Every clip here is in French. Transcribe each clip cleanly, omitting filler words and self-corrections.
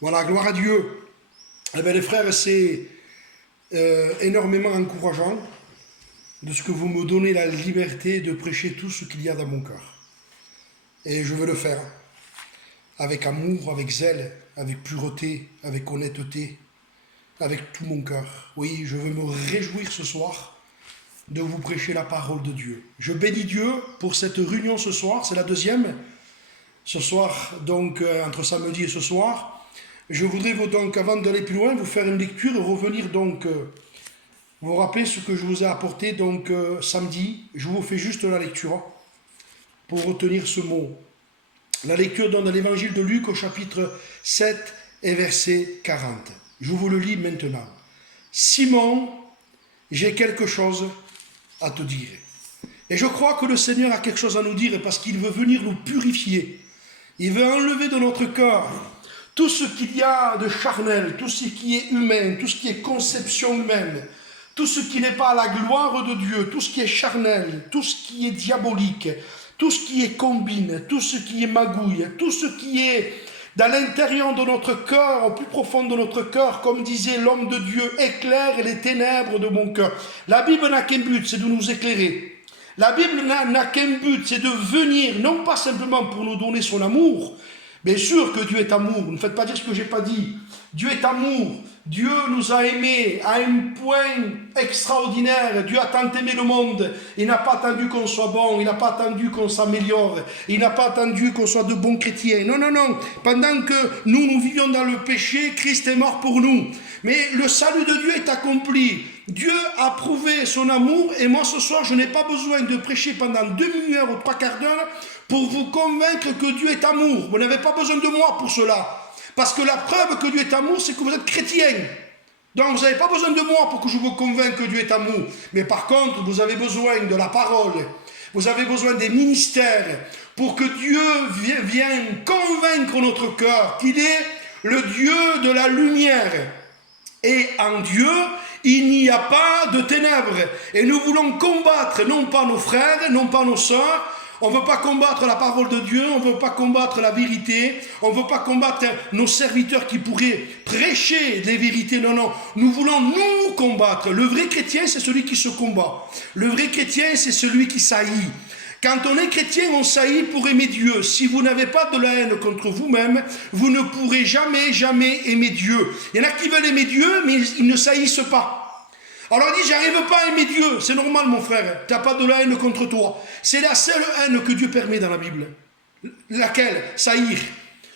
Voilà, gloire à Dieu. Eh bien, les frères, c'est énormément encourageant de ce que vous me donnez la liberté de prêcher tout ce qu'il y a dans mon cœur. Et je veux le faire avec amour, avec zèle, avec pureté, avec honnêteté, avec tout mon cœur. Oui, je veux me réjouir ce soir de vous prêcher la parole de Dieu. Je bénis Dieu pour cette réunion ce soir, c'est la deuxième. Ce soir, donc, entre samedi et ce soir, je voudrais donc, avant d'aller plus loin, vous faire une lecture et revenir donc, vous rappeler ce que je vous ai apporté donc samedi. Je vous fais juste la lecture pour retenir ce mot. La lecture dans l'évangile de Luc au chapitre 7 et verset 40. Je vous le lis maintenant. Simon, j'ai quelque chose à te dire. Et je crois que le Seigneur a quelque chose à nous dire parce qu'il veut venir nous purifier. Il veut enlever de notre cœur tout ce qu'il y a de charnel, tout ce qui est humain, tout ce qui est conception humaine, tout ce qui n'est pas la gloire de Dieu, tout ce qui est charnel, tout ce qui est diabolique, tout ce qui est combine, tout ce qui est magouille, tout ce qui est dans l'intérieur de notre cœur, au plus profond de notre cœur, comme disait l'homme de Dieu, éclaire les ténèbres de mon cœur. La Bible n'a qu'un but, c'est de nous éclairer. La Bible n'a qu'un but, c'est de venir, non pas simplement pour nous donner son amour. Bien sûr que Dieu est amour, ne faites pas dire ce que je n'ai pas dit. Dieu est amour, Dieu nous a aimés à un point extraordinaire. Dieu a tant aimé le monde, il n'a pas attendu qu'on soit bon, il n'a pas attendu qu'on s'améliore, il n'a pas attendu qu'on soit de bons chrétiens. Non, non, non, pendant que nous vivions dans le péché, Christ est mort pour nous. Mais le salut de Dieu est accompli. Dieu a prouvé son amour et moi ce soir je n'ai pas besoin de prêcher pendant 2 heures ou 3/4 d'heure pour vous convaincre que Dieu est amour. Vous n'avez pas besoin de moi pour cela. Parce que la preuve que Dieu est amour, c'est que vous êtes chrétien. Donc vous n'avez pas besoin de moi pour que je vous convainque que Dieu est amour. Mais par contre, vous avez besoin de la parole. Vous avez besoin des ministères pour que Dieu vienne convaincre notre cœur qu'il est le Dieu de la lumière. Et en Dieu, il n'y a pas de ténèbres. Et nous voulons combattre non pas nos frères, non pas nos sœurs. On ne veut pas combattre la parole de Dieu, on ne veut pas combattre la vérité, on ne veut pas combattre nos serviteurs qui pourraient prêcher des vérités. Non, non, nous voulons nous combattre. Le vrai chrétien, c'est celui qui se combat. Le vrai chrétien, c'est celui qui saillit. Quand on est chrétien, on saillit pour aimer Dieu. Si vous n'avez pas de la haine contre vous-même, vous ne pourrez jamais, jamais aimer Dieu. Il y en a qui veulent aimer Dieu, mais ils ne saillissent pas. Alors il dit, j'arrive pas à aimer Dieu. C'est normal mon frère, tu n'as pas de la haine contre toi. C'est la seule haine que Dieu permet dans la Bible. Laquelle? Saillir.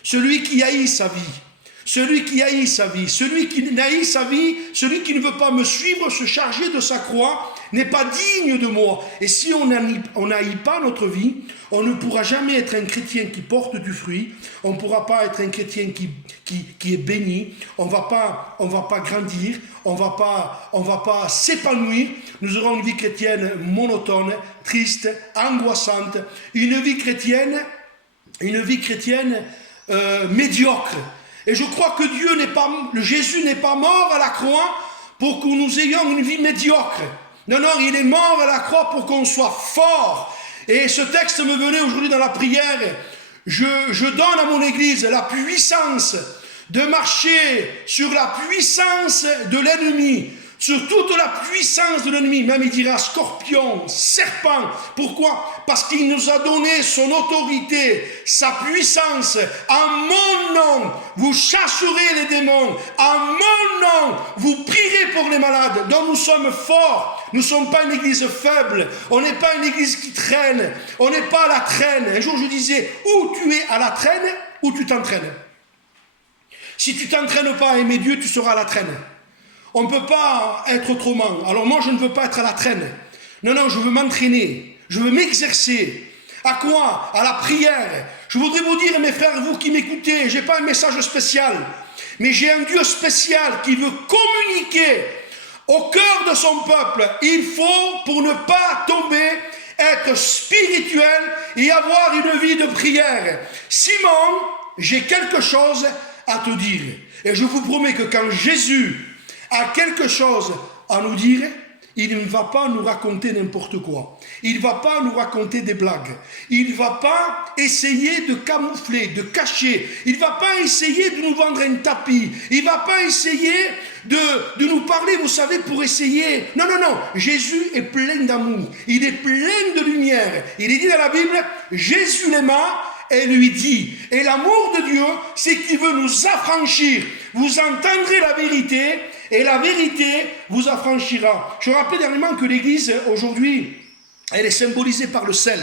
Celui qui haït sa vie. Celui qui haït sa vie. Celui qui haït sa vie, celui qui ne veut pas me suivre, se charger de sa croix, n'est pas digne de moi. Et si on n'haït pas notre vie, on ne pourra jamais être un chrétien qui porte du fruit, on ne pourra pas être un chrétien qui est béni, on va pas grandir, on va pas s'épanouir, nous aurons une vie chrétienne monotone, triste, angoissante, une vie chrétienne médiocre. Et je crois que Jésus n'est pas mort à la croix pour que nous ayons une vie médiocre. Non, non, il est mort à la croix pour qu'on soit fort. Et ce texte me venait aujourd'hui dans la prière. Je donne à mon église la puissance de marcher sur la puissance de l'ennemi, sur toute la puissance de l'ennemi, même il dira scorpion, serpent. Pourquoi? Parce qu'il nous a donné son autorité, sa puissance. En mon nom, vous chasserez les démons. En mon nom, vous prierez pour les malades. Donc nous sommes forts. Nous ne sommes pas une église faible. On n'est pas une église qui traîne. On n'est pas à la traîne. Un jour je disais, ou tu es à la traîne, ou tu t'entraînes. Si tu ne t'entraînes pas à aimer Dieu, tu seras à la traîne. On ne peut pas être autrement. Alors moi, je ne veux pas être à la traîne. Non, non, je veux m'entraîner. Je veux m'exercer. À quoi? À la prière. Je voudrais vous dire, mes frères, vous qui m'écoutez, je n'ai pas un message spécial. Mais j'ai un Dieu spécial qui veut communiquer au cœur de son peuple. Il faut, pour ne pas tomber, être spirituel et avoir une vie de prière. Simon, j'ai quelque chose à te dire. Et je vous promets que quand Jésus a quelque chose à nous dire, il ne va pas nous raconter n'importe quoi. Il ne va pas nous raconter des blagues. Il ne va pas essayer de camoufler, de cacher. Il ne va pas essayer de nous vendre un tapis. Il ne va pas essayer de nous parler, vous savez, pour essayer. Non, non, non. Jésus est plein d'amour. Il est plein de lumière. Il est dit dans la Bible, Jésus l'aima et lui dit. Et l'amour de Dieu, c'est qu'il veut nous affranchir. Vous entendrez la vérité et la vérité vous affranchira. Je rappelle dernièrement que l'Église, aujourd'hui, elle est symbolisée par le sel.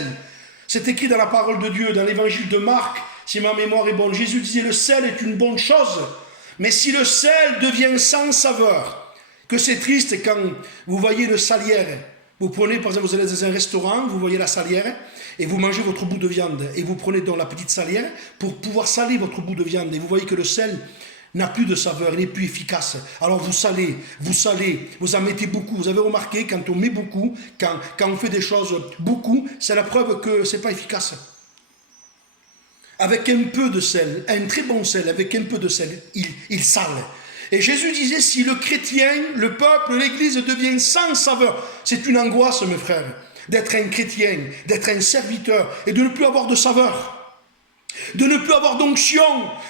C'est écrit dans la parole de Dieu, dans l'évangile de Marc, si ma mémoire est bonne. Jésus disait, le sel est une bonne chose, mais si le sel devient sans saveur, que c'est triste quand vous voyez le salière. Vous prenez, par exemple, vous allez dans un restaurant, vous voyez la salière, et vous mangez votre bout de viande, et vous prenez donc la petite salière pour pouvoir saler votre bout de viande, et vous voyez que le sel n'a plus de saveur, il n'est plus efficace. Alors vous salez, vous en mettez beaucoup. Vous avez remarqué, quand on met beaucoup, quand on fait des choses beaucoup, c'est la preuve que ce n'est pas efficace. Avec un peu de sel, un très bon sel, avec un peu de sel, il sale. Et Jésus disait, si le chrétien, le peuple, l'Église devient sans saveur, c'est une angoisse, mes frères, d'être un chrétien, d'être un serviteur et de ne plus avoir de saveur. De ne plus avoir d'onction,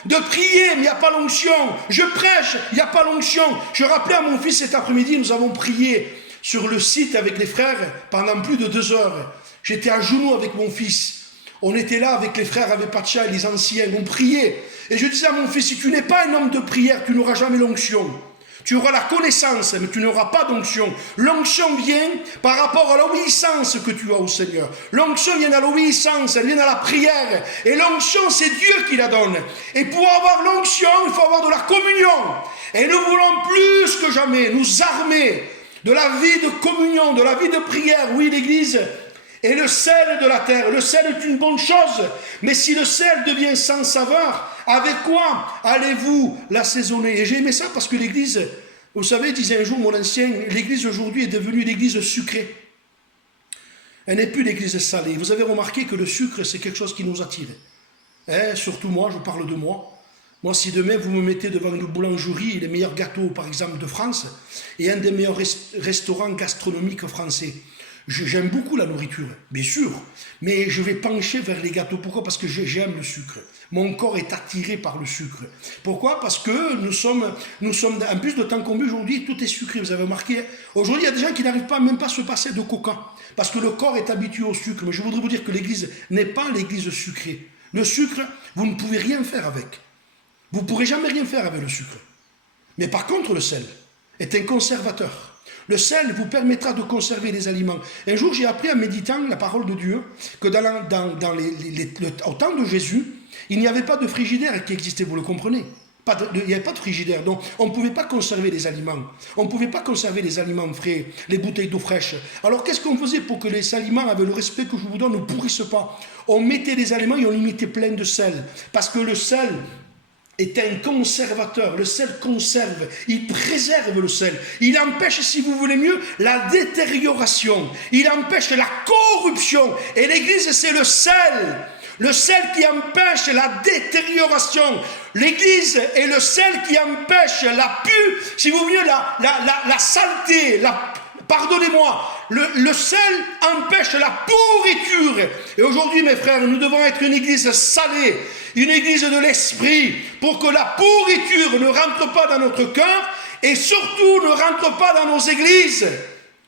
de prier, mais il n'y a pas l'onction. Je prêche, il n'y a pas l'onction. Je rappelais à mon fils cet après-midi, nous avons prié sur le site avec les frères pendant plus de 2 heures. J'étais à genoux avec mon fils. On était là avec les frères avec Pacha et les anciens, on priait. Et je disais à mon fils, si tu n'es pas un homme de prière, tu n'auras jamais l'onction. Tu auras la connaissance, mais tu n'auras pas d'onction. L'onction vient par rapport à l'obéissance que tu as au Seigneur. L'onction vient à l'obéissance, elle vient à la prière. Et l'onction, c'est Dieu qui la donne. Et pour avoir l'onction, il faut avoir de la communion. Et nous voulons plus que jamais nous armer de la vie de communion, de la vie de prière. Oui, l'Église est le sel de la terre. Le sel est une bonne chose. Mais si le sel devient sans saveur, avec quoi allez-vous l'assaisonner? Et j'ai aimé ça parce que l'Église, vous savez, disait un jour mon ancien, l'Église aujourd'hui est devenue l'Église sucrée. Elle n'est plus l'Église salée. Vous avez remarqué que le sucre, c'est quelque chose qui nous attire. Surtout moi, je parle de moi. Moi, si demain vous me mettez devant une boulangerie, les meilleurs gâteaux, par exemple, de France, et un des meilleurs restaurants gastronomiques français, j'aime beaucoup la nourriture, bien sûr, mais je vais pencher vers les gâteaux. Pourquoi? Parce que j'aime le sucre. Mon corps est attiré par le sucre. Pourquoi? Parce que nous sommes, en plus de temps qu'on vit aujourd'hui, tout est sucré. Vous avez remarqué, aujourd'hui, il y a des gens qui n'arrivent pas même pas à se passer de coca, parce que le corps est habitué au sucre. Mais je voudrais vous dire que l'Église n'est pas l'Église sucrée. Le sucre, vous ne pouvez rien faire avec. Vous ne pourrez jamais rien faire avec le sucre. Mais par contre, le sel est un conservateur. Le sel vous permettra de conserver les aliments. Un jour, j'ai appris en méditant la parole de Dieu que au temps de Jésus, il n'y avait pas de frigidaire qui existait, vous le comprenez? Il n'y avait pas de frigidaire, donc on ne pouvait pas conserver les aliments. On ne pouvait pas conserver les aliments frais, les bouteilles d'eau fraîche. Alors qu'est-ce qu'on faisait pour que les aliments, avec le respect que je vous donne, ne pourrissent pas? On mettait les aliments et on les mettait plein de sel. Parce que le sel est un conservateur. Le sel conserve, il préserve le sel. Il empêche, si vous voulez mieux, la détérioration. Il empêche la corruption. Et l'Église, c'est le sel. Le sel qui empêche la détérioration. L'Église est le sel qui empêche la si vous voulez, la saleté, pardonnez-moi, le sel empêche la pourriture. Et aujourd'hui, mes frères, nous devons être une Église salée, une Église de l'Esprit, pour que la pourriture ne rentre pas dans notre cœur et surtout ne rentre pas dans nos églises.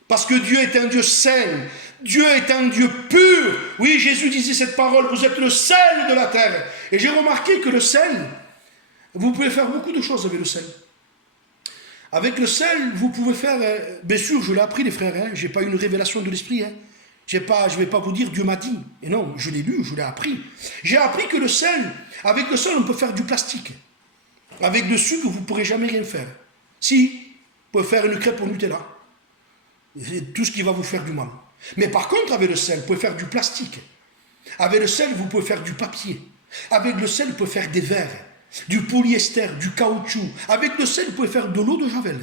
Parce que Dieu est un Dieu saint. Dieu est un Dieu pur. Oui, Jésus disait cette parole, vous êtes le sel de la terre. Et j'ai remarqué que le sel, vous pouvez faire beaucoup de choses avec le sel. Avec le sel, vous pouvez faire, bien sûr, je l'ai appris les frères, je n'ai pas une révélation de l'esprit. Je ne vais pas vous dire Dieu m'a dit. Et non, je l'ai lu, je l'ai appris. J'ai appris que le sel, avec le sel, on peut faire du plastique. Avec le sucre, vous ne pourrez jamais rien faire. Si, vous pouvez faire une crêpe au Nutella. C'est tout ce qui va vous faire du mal. Mais par contre, avec le sel, vous pouvez faire du plastique. Avec le sel, vous pouvez faire du papier. Avec le sel, vous pouvez faire des verres, du polyester, du caoutchouc. Avec le sel, vous pouvez faire de l'eau de Javel.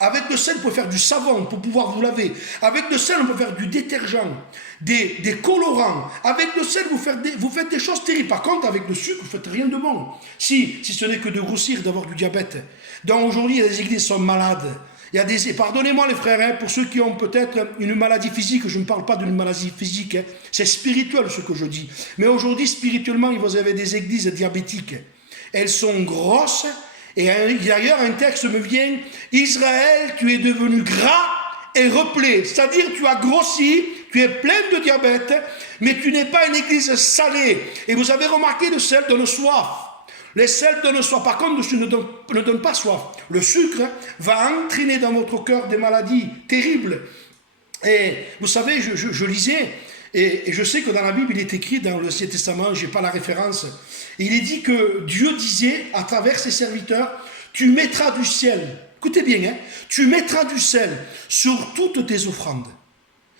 Avec le sel, vous pouvez faire du savon pour pouvoir vous laver. Avec le sel, on peut faire du détergent, des colorants. Avec le sel, vous faites des choses terribles. Par contre, avec le sucre, vous ne faites rien de bon. Si ce n'est que de grossir, d'avoir du diabète. Donc aujourd'hui, les églises sont malades. Il y a des... Pardonnez-moi les frères, hein, pour ceux qui ont peut-être une maladie physique, je ne parle pas d'une maladie physique, hein, c'est spirituel ce que je dis. Mais aujourd'hui, spirituellement, vous avez des églises diabétiques. Elles sont grosses, et d'ailleurs un texte me vient, Israël, tu es devenu gras et replé, c'est-à-dire tu as grossi, tu es plein de diabète, mais tu n'es pas une église salée. Et vous avez remarqué, le sel donne soif. Les sels donnent soif. Par contre, le sucre ne donne pas soif. Le sucre va entraîner dans votre cœur des maladies terribles. Et vous savez, je lisais, et je sais que dans la Bible, il est écrit dans l'Ancien Testament, je n'ai pas la référence, il est dit que Dieu disait à travers ses serviteurs, tu mettras du sel, écoutez bien, hein, tu mettras du sel sur toutes tes offrandes,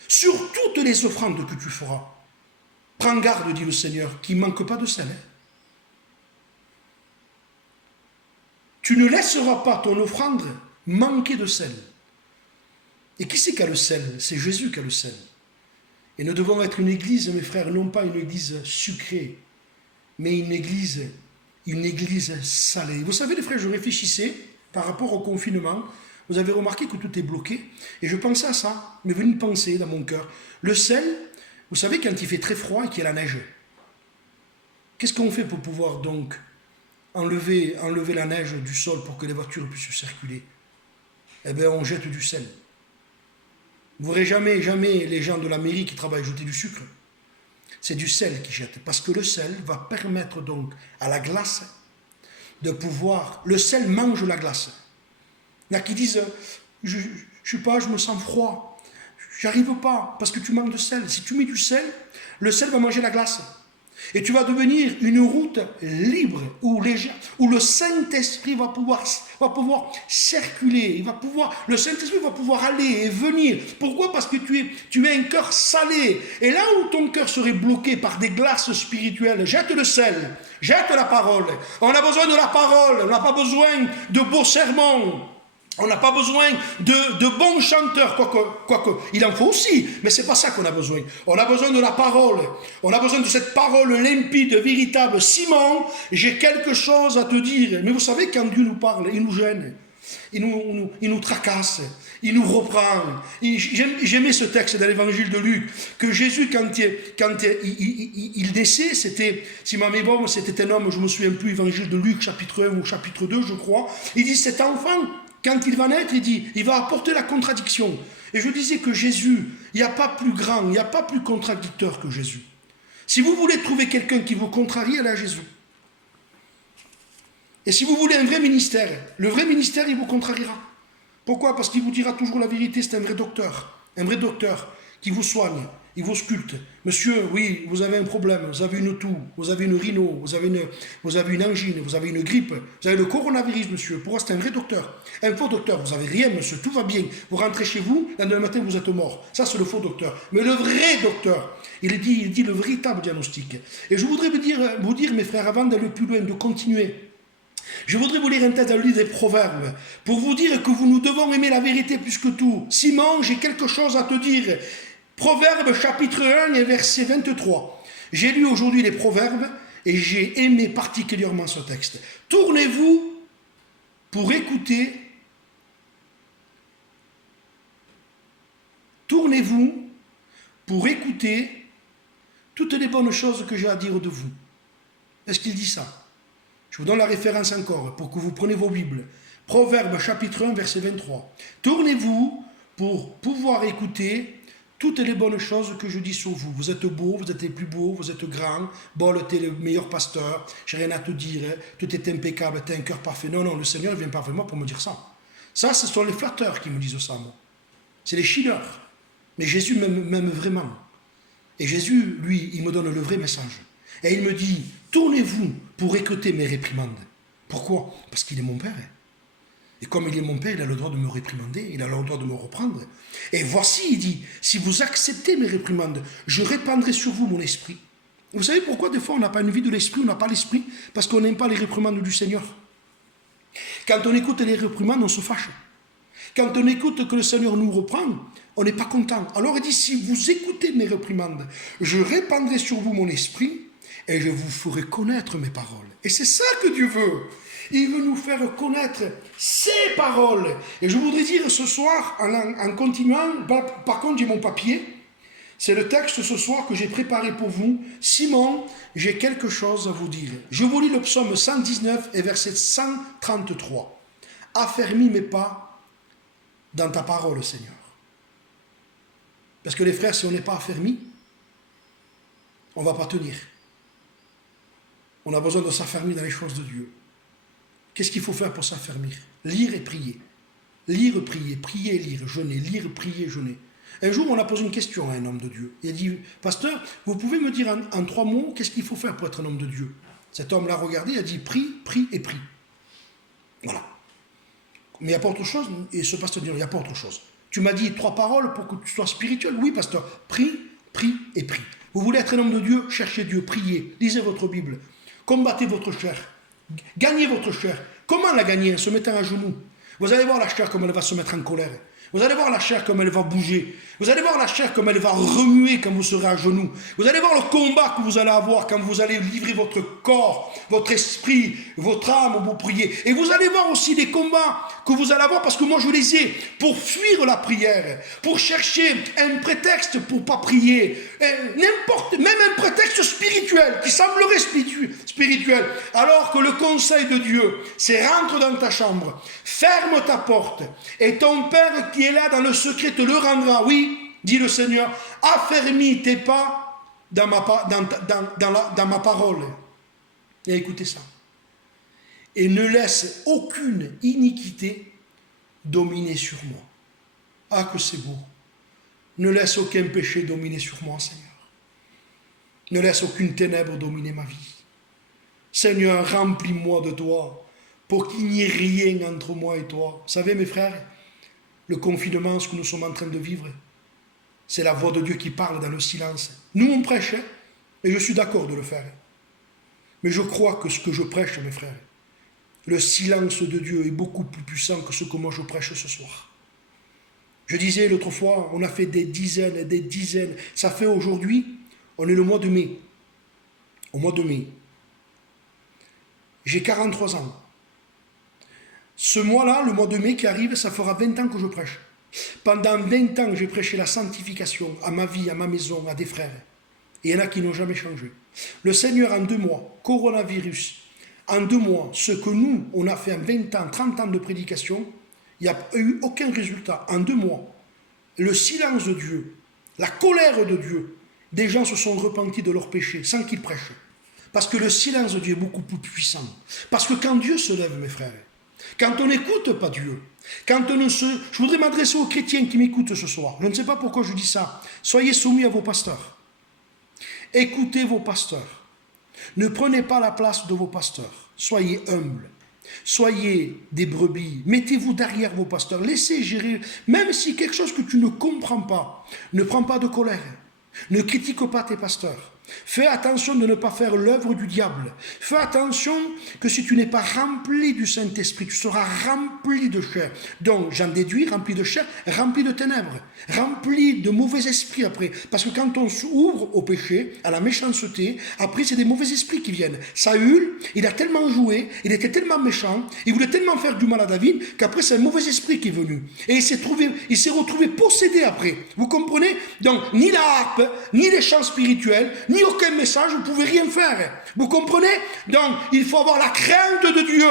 sur toutes les offrandes que tu feras. Prends garde, dit le Seigneur, qu'il ne manque pas de sel. Hein. Tu ne laisseras pas ton offrande manquer de sel. Et qui c'est qui a le sel? C'est Jésus qui a le sel. Et nous devons être une église, mes frères, non pas une église sucrée, mais une église salée. Vous savez, les frères, je réfléchissais par rapport au confinement. Vous avez remarqué que tout est bloqué. Et je pensais à ça. Il m'est venu une pensée dans mon cœur. Le sel, vous savez, quand il fait très froid et qu'il y a la neige, qu'est-ce qu'on fait pour pouvoir donc enlever la neige du sol pour que les voitures puissent circuler? Eh bien, on jette du sel. Vous ne verrez jamais les gens de la mairie qui travaillent jeter du sucre. C'est du sel qu'ils jettent. Parce que le sel va permettre donc à la glace de pouvoir... Le sel mange la glace. Il y en a qui disent, je me sens froid. J'arrive pas parce que tu manques de sel. Si tu mets du sel, le sel va manger la glace. Et tu vas devenir une route libre où le Saint-Esprit va pouvoir circuler. Le Saint-Esprit va pouvoir aller et venir. Pourquoi? Parce que tu es un cœur salé. Et là où ton cœur serait bloqué par des glaces spirituelles, jette le sel, jette la parole. On a besoin de la parole, on n'a pas besoin de beaux sermons. On n'a pas besoin de bons chanteurs, quoique il en faut aussi, mais ce n'est pas ça qu'on a besoin. On a besoin de la parole, on a besoin de cette parole limpide, véritable. Simon, j'ai quelque chose à te dire. Mais vous savez, quand Dieu nous parle, il nous gêne, il nous tracasse, il nous reprend. J'aimais ce texte dans l'évangile de Luc, que Jésus, quand il naissait, si ma mémoire, c'était un homme, je ne me souviens plus, évangile de Luc, chapitre 1 ou chapitre 2, je crois, il dit, cet enfant... Quand il va naître, il dit, il va apporter la contradiction. Et je disais que Jésus, il n'y a pas plus grand, il n'y a pas plus contradicteur que Jésus. Si vous voulez trouver quelqu'un qui vous contrarie, allez à Jésus. Et si vous voulez un vrai ministère, le vrai ministère, il vous contrariera. Pourquoi? Parce qu'il vous dira toujours la vérité, c'est un vrai docteur qui vous soigne, il vous sculpte. Monsieur, oui, vous avez un problème, vous avez une toux, vous avez une rhino, vous avez une angine, vous avez une grippe, vous avez le coronavirus, monsieur. Pour moi, c'est un vrai docteur. Un faux docteur, vous n'avez rien, monsieur, tout va bien. Vous rentrez chez vous, le lendemain matin, vous êtes mort. Ça, c'est le faux docteur. Mais le vrai docteur, il dit le véritable diagnostic. Et je voudrais vous dire, mes frères, avant d'aller plus loin, de continuer, je voudrais vous lire un texte dans le livre des Proverbes, pour vous dire que nous devons aimer la vérité plus que tout. Simon, j'ai quelque chose à te dire. Proverbes chapitre 1 et verset 23. J'ai lu aujourd'hui les Proverbes et j'ai aimé particulièrement ce texte. Tournez-vous pour écouter. Tournez-vous pour écouter toutes les bonnes choses que j'ai à dire de vous. Est-ce qu'il dit ça? Je vous donne la référence encore pour que vous preniez vos Bibles. Proverbes chapitre 1 verset 23. Tournez-vous pour pouvoir écouter toutes les bonnes choses que je dis sur vous. Vous êtes beau, vous êtes les plus beaux, vous êtes grand. Bon, tu es le meilleur pasteur, j'ai rien à te dire, tout est impeccable, tu as un cœur parfait. Non, le Seigneur vient pas vraiment pour me dire ça. Ça, ce sont les flatteurs qui me disent ça, moi. C'est les chineurs. Mais Jésus m'aime vraiment. Et Jésus, lui, il me donne le vrai message. Et il me dit, tournez-vous pour écouter mes réprimandes. Pourquoi? Parce qu'il est mon Père. Et comme il est mon Père, il a le droit de me réprimander, il a le droit de me reprendre. Et voici, il dit, si vous acceptez mes réprimandes, je répandrai sur vous mon esprit. Vous savez pourquoi des fois on n'a pas une vie de l'esprit, on n'a pas l'esprit? Parce qu'on n'aime pas les réprimandes du Seigneur. Quand on écoute les réprimandes, on se fâche. Quand on écoute que le Seigneur nous reprend, on n'est pas content. Alors il dit, si vous écoutez mes réprimandes, je répandrai sur vous mon esprit et je vous ferai connaître mes paroles. Et c'est ça que Dieu veut. Il veut nous faire connaître ses paroles. Et je voudrais dire ce soir, en continuant, par contre j'ai mon papier, c'est le texte ce soir que j'ai préparé pour vous. Simon, j'ai quelque chose à vous dire. Je vous lis le psaume 119 et verset 133. Affermis mes pas dans ta parole, Seigneur. Parce que les frères, si on n'est pas affermis, on ne va pas tenir. On a besoin de s'affermir dans les choses de Dieu. Qu'est-ce qu'il faut faire pour s'affermir? Lire et prier. Lire, prier, prier, lire, jeûner, lire, prier, jeûner. Un jour, on a posé une question à un homme de Dieu. Il a dit, pasteur, vous pouvez me dire en 3 mots, qu'est-ce qu'il faut faire pour être un homme de Dieu? Cet homme l'a regardé, il a dit, prie, prie et prie. Voilà. Mais il n'y a pas autre chose. Et ce pasteur dit, il n'y a pas autre chose. Tu m'as dit 3 paroles pour que tu sois spirituel. Oui, pasteur. Prie, prie et prie. Vous voulez être un homme de Dieu? Cherchez Dieu, priez, lisez votre Bible. Combattez votre chair. Gagnez votre chair. Comment la gagner? En se mettant à genoux. Vous allez voir la chair comme elle va se mettre en colère. Vous allez voir la chair comme elle va bouger. Vous allez voir la chair comme elle va remuer quand vous serez à genoux. Vous allez voir le combat que vous allez avoir quand vous allez livrer votre corps, votre esprit, votre âme, vous priez. Et vous allez voir aussi les combats que vous allez avoir, parce que moi je les ai, pour fuir la prière, pour chercher un prétexte pour ne pas prier, même un prétexte spirituel, qui semblerait spirituel, alors que le conseil de Dieu, c'est rentre dans ta chambre, ferme ta porte, et ton Père qui est là dans le secret te le rendra. Oui, dit le Seigneur, affermis tes pas dans ma parole. Et écoutez ça. Et ne laisse aucune iniquité dominer sur moi. Ah, que c'est beau. Ne laisse aucun péché dominer sur moi, Seigneur. Ne laisse aucune ténèbre dominer ma vie. Seigneur, remplis-moi de toi pour qu'il n'y ait rien entre moi et toi. Vous savez, mes frères, le confinement, ce que nous sommes en train de vivre, c'est la voix de Dieu qui parle dans le silence. Nous, on prêche, et je suis d'accord de le faire. Mais je crois que ce que je prêche, mes frères, le silence de Dieu est beaucoup plus puissant que ce que moi je prêche ce soir. Je disais l'autre fois, on a fait des dizaines et des dizaines. Ça fait aujourd'hui, on est le mois de mai. Au mois de mai. J'ai 43 ans. Ce mois-là, le mois de mai qui arrive, ça fera 20 ans que je prêche. Pendant 20 ans, j'ai prêché la sanctification à ma vie, à ma maison, à des frères. Et il y en a qui n'ont jamais changé. Le Seigneur, en 2 mois, coronavirus, en 2 mois, ce que nous, on a fait en 20 ans, 30 ans de prédication, il n'y a eu aucun résultat. En 2 mois, le silence de Dieu, la colère de Dieu, des gens se sont repentis de leurs péchés sans qu'ils prêchent. Parce que le silence de Dieu est beaucoup plus puissant. Parce que quand Dieu se lève, mes frères, quand on n'écoute pas Dieu, quand on ne se... Je voudrais m'adresser aux chrétiens qui m'écoutent ce soir. Je ne sais pas pourquoi je dis ça. Soyez soumis à vos pasteurs. Écoutez vos pasteurs. Ne prenez pas la place de vos pasteurs. Soyez humbles. Soyez des brebis. Mettez-vous derrière vos pasteurs. Laissez gérer. Même si quelque chose que tu ne comprends pas, ne prends pas de colère. Ne critique pas tes pasteurs. Fais attention de ne pas faire l'œuvre du diable. Fais attention que si tu n'es pas rempli du Saint-Esprit, tu seras rempli de chair. Donc, j'en déduis, rempli de chair, rempli de ténèbres, rempli de mauvais esprits après. Parce que quand on s'ouvre au péché, à la méchanceté, après c'est des mauvais esprits qui viennent. Saül, il a tellement joué, il était tellement méchant, il voulait tellement faire du mal à David, qu'après c'est un mauvais esprit qui est venu. Et il s'est retrouvé possédé après. Vous comprenez? Donc, ni la harpe, ni les chants spirituels, ni aucun message, vous ne pouvez rien faire. Vous comprenez? Donc, il faut avoir la crainte de Dieu.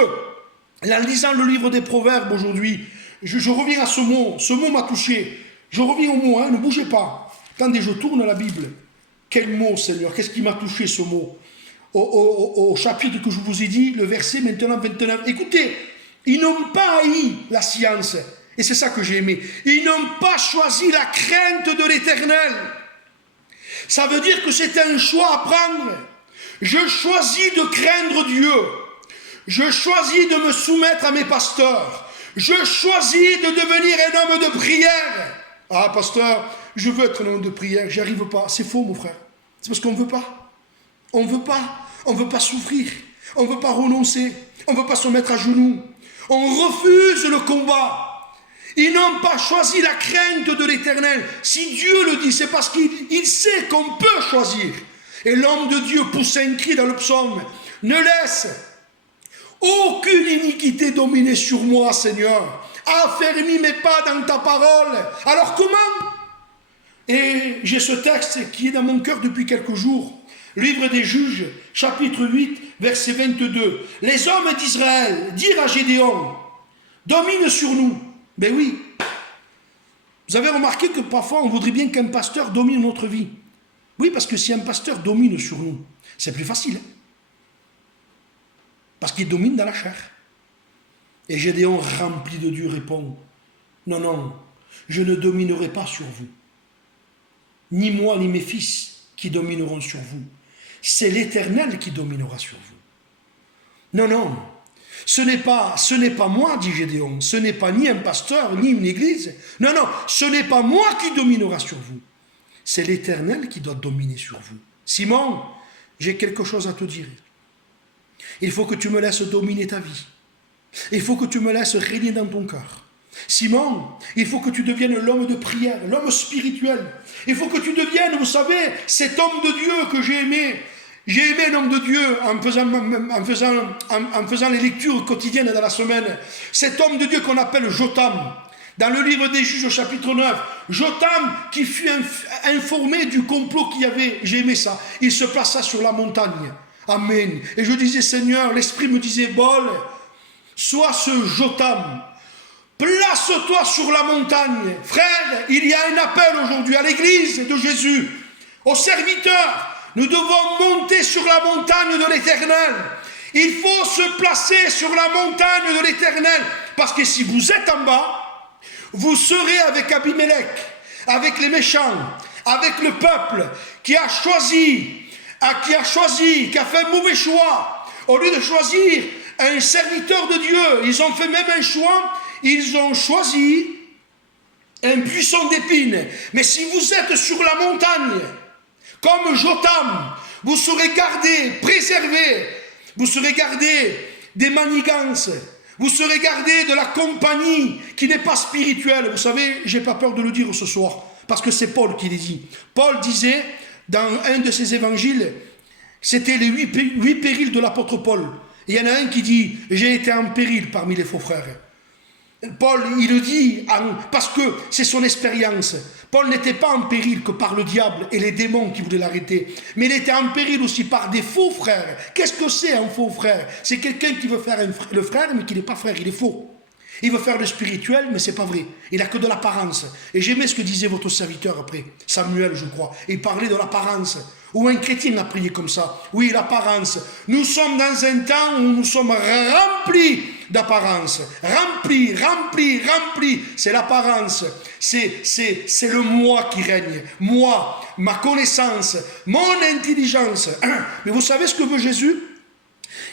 Et en lisant le livre des Proverbes aujourd'hui, je reviens à ce mot m'a touché. Je reviens au mot, ne bougez pas. Attendez, je tourne la Bible. Quel mot, Seigneur? Qu'est-ce qui m'a touché, ce mot? Au chapitre que je vous ai dit, le verset maintenant 29. Écoutez, ils n'ont pas haï la science. Et c'est ça que j'ai aimé. Ils n'ont pas choisi la crainte de l'Éternel. Ça veut dire que c'est un choix à prendre. Je choisis de craindre Dieu. Je choisis de me soumettre à mes pasteurs. Je choisis de devenir un homme de prière. Ah, pasteur, je veux être un homme de prière, j'y arrive pas. C'est faux, mon frère. C'est parce qu'on ne veut pas. On ne veut pas. On ne veut pas souffrir. On ne veut pas renoncer. On ne veut pas se mettre à genoux. On refuse le combat. Ils n'ont pas choisi la crainte de l'Éternel. Si Dieu le dit, c'est parce qu'il sait qu'on peut choisir. Et l'homme de Dieu pousse un cri dans le psaume. Ne laisse aucune nulle iniquité dominait sur moi, Seigneur. Affermis mes pas dans ta parole. Alors comment? Et j'ai ce texte qui est dans mon cœur depuis quelques jours. Livre des Juges, chapitre 8, verset 22. Les hommes d'Israël dirent à Gédéon, domine sur nous. Ben oui. Vous avez remarqué que parfois on voudrait bien qu'un pasteur domine notre vie. Oui, parce que si un pasteur domine sur nous, c'est plus facile. Parce qu'il domine dans la chair. Et Gédéon, rempli de Dieu, répond, non, non, je ne dominerai pas sur vous. Ni moi, ni mes fils qui domineront sur vous. C'est l'Éternel qui dominera sur vous. Non, non, ce n'est pas moi, dit Gédéon, ce n'est pas ni un pasteur, ni une église. Non, non, ce n'est pas moi qui dominera sur vous. C'est l'Éternel qui doit dominer sur vous. Simon, j'ai quelque chose à te dire. Il faut que tu me laisses dominer ta vie. Il faut que tu me laisses régner dans ton cœur. Simon, il faut que tu deviennes l'homme de prière, l'homme spirituel. Il faut que tu deviennes, vous savez, cet homme de Dieu que j'ai aimé. J'ai aimé l'homme de Dieu en faisant les lectures quotidiennes dans la semaine. Cet homme de Dieu qu'on appelle Jotham. Dans le livre des Juges au chapitre 9, Jotham qui fut informé du complot qu'il y avait, j'ai aimé ça, il se plaça sur la montagne. Amen. Et je disais, Seigneur, l'Esprit me disait, Bol, sois ce Jotham. Place-toi sur la montagne. Frère, il y a un appel aujourd'hui à l'église de Jésus, aux serviteurs. Nous devons monter sur la montagne de l'Éternel. Il faut se placer sur la montagne de l'Éternel. Parce que si vous êtes en bas, vous serez avec Abimelech, avec les méchants, avec le peuple qui a choisi, qui a fait un mauvais choix. Au lieu de choisir un serviteur de Dieu, ils ont fait même un choix, ils ont choisi un buisson d'épines. Mais si vous êtes sur la montagne, comme Jotham, vous serez gardé, préservé, vous serez gardé des manigances, vous serez gardé de la compagnie qui n'est pas spirituelle. Vous savez, j'ai pas peur de le dire ce soir, parce que c'est Paul qui le dit. Paul disait, dans un de ses évangiles, c'était les 8 périls de l'apôtre Paul. Il y en a un qui dit, j'ai été en péril parmi les faux frères. Paul, il le dit parce que c'est son expérience. Paul n'était pas en péril que par le diable et les démons qui voulaient l'arrêter, mais il était en péril aussi par des faux frères. Qu'est-ce que c'est un faux frère? C'est quelqu'un qui veut faire le frère, mais qui n'est pas frère, il est faux. Il veut faire le spirituel, mais c'est pas vrai. Il n'a que de l'apparence. Et j'aimais ce que disait votre serviteur après, Samuel, je crois. Il parlait de l'apparence. Ou un chrétien a prié comme ça. Oui, l'apparence. Nous sommes dans un temps où nous sommes remplis d'apparence. Remplis. C'est l'apparence. C'est le moi qui règne. Moi, ma connaissance, mon intelligence. Mais vous savez ce que veut Jésus?